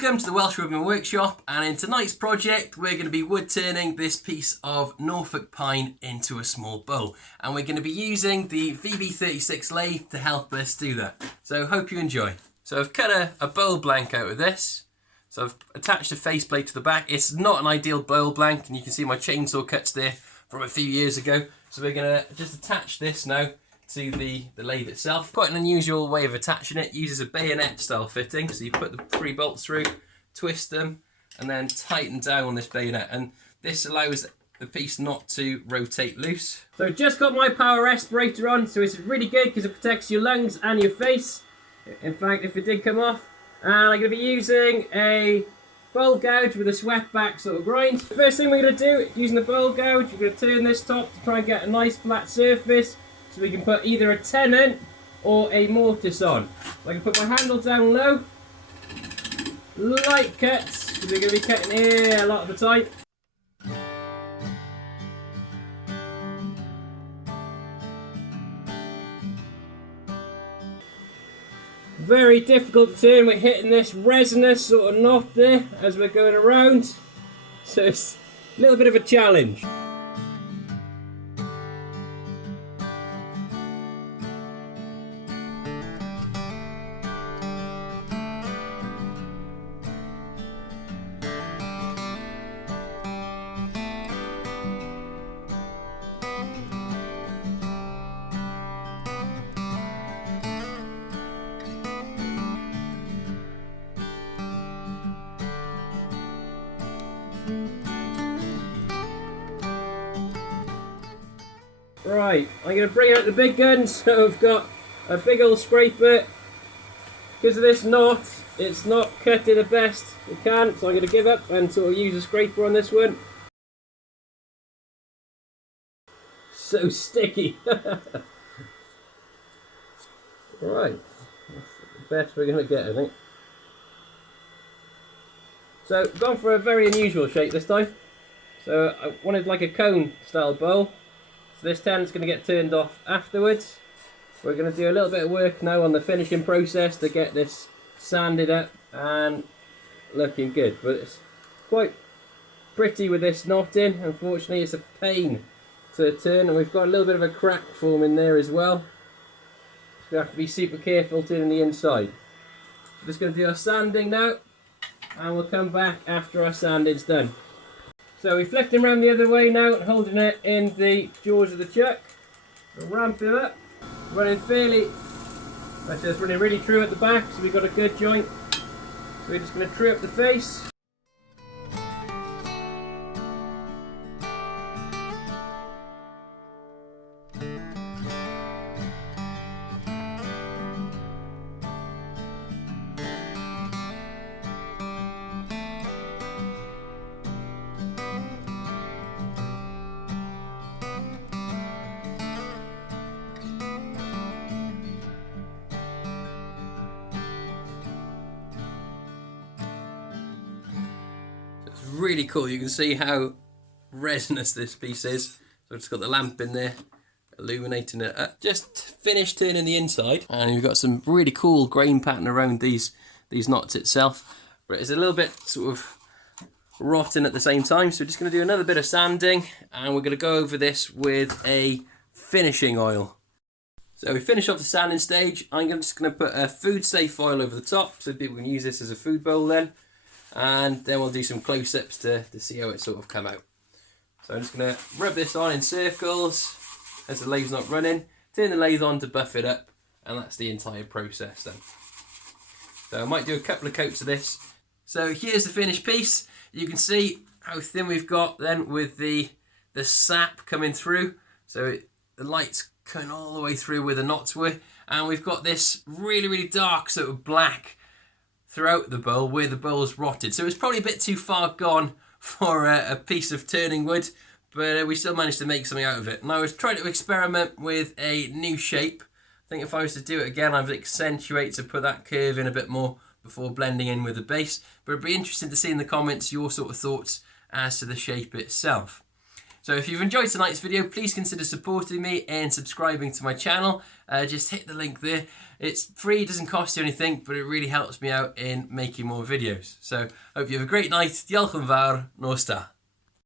Welcome to the Welsh Woodman Workshop, and in tonight's project we're going to be wood turning this piece of Norfolk Pine into a small bowl, and we're going to be using the VB36 lathe to help us do that. So hope you enjoy. So I've cut a bowl blank out of this. So I've attached a faceplate to the back. It's not an ideal bowl blank, and you can see my chainsaw cuts there from a few years ago. So we're going to just attach this now to the lathe itself. Quite an unusual way of attaching it. It uses a bayonet style fitting, so you put the 3 bolts through, twist them, and then tighten down on this bayonet, and this allows the piece not to rotate loose. So I've just got my power respirator on, so it's really good because it protects your lungs and your face, in fact if it did come off. And I'm going to be using a bowl gouge with a swept back sort of grind. The first thing we're going to do, using the bowl gouge, we're going to turn this top to try and get a nice flat surface, so we can put either a tenon or a mortise on. So I can put my handle down low, light cuts, because we're going to be cutting here a lot of the time. Very difficult to turn, we're hitting this resinous sort of knot there as we're going around, so it's a little bit of a challenge. Right, I'm going to bring out the big guns. So I've got a big old scraper. Because of this knot, it's not cutting the best it can, so I'm going to give up and sort of use a scraper on this one. So sticky. Right, that's the best we're going to get, I think. So, gone for a very unusual shape this time. So I wanted like a cone style bowl. So this tenon's going to get turned off afterwards. We're going to do a little bit of work now on the finishing process to get this sanded up and looking good. But it's quite pretty with this knot in. Unfortunately it's a pain to turn, and we've got a little bit of a crack forming there as well. So we have to be super careful turning the inside. So just going to do our sanding now, and we'll come back after our sanding's done. So we flipped him around the other way now, holding it in the jaws of the chuck. We'll ramp him up, running fairly, that's just running really true at the back, so we've got a good joint. So we're just going to true up the face. It's really cool. You can see how resinous this piece is. So I've just got the lamp in there, illuminating it up. Just finished turning the inside, and you've got some really cool grain pattern around these knots itself. But it's a little bit sort of rotten at the same time. So we're just going to do another bit of sanding, and we're going to go over this with a finishing oil. So we finish off the sanding stage. I'm just going to put a food safe oil over the top, so people can use this as a food bowl then. And then we'll do some close-ups to see how it sort of come out. So I'm just going to rub this on in circles as the lathe's not running, turn the lathe on to buff it up, and that's the entire process then. So I might do a couple of coats of this. So here's the finished piece. You can see how thin we've got then with the sap coming through. So the light's coming all the way through where the knots were, and we've got this really, really dark sort of black throughout the bowl where the bowl's rotted. So it's probably a bit too far gone for a piece of turning wood, but we still managed to make something out of it. And I was trying to experiment with a new shape. I think if I was to do it again, I'd accentuate to put that curve in a bit more before blending in with the base. But it'd be interesting to see in the comments your sort of thoughts as to the shape itself. So if you've enjoyed tonight's video, please consider supporting me and subscribing to my channel. Just hit the link there. It's free, doesn't cost you anything, but it really helps me out in making more videos. So hope you have a great night. Diolch yn fawr, nos da.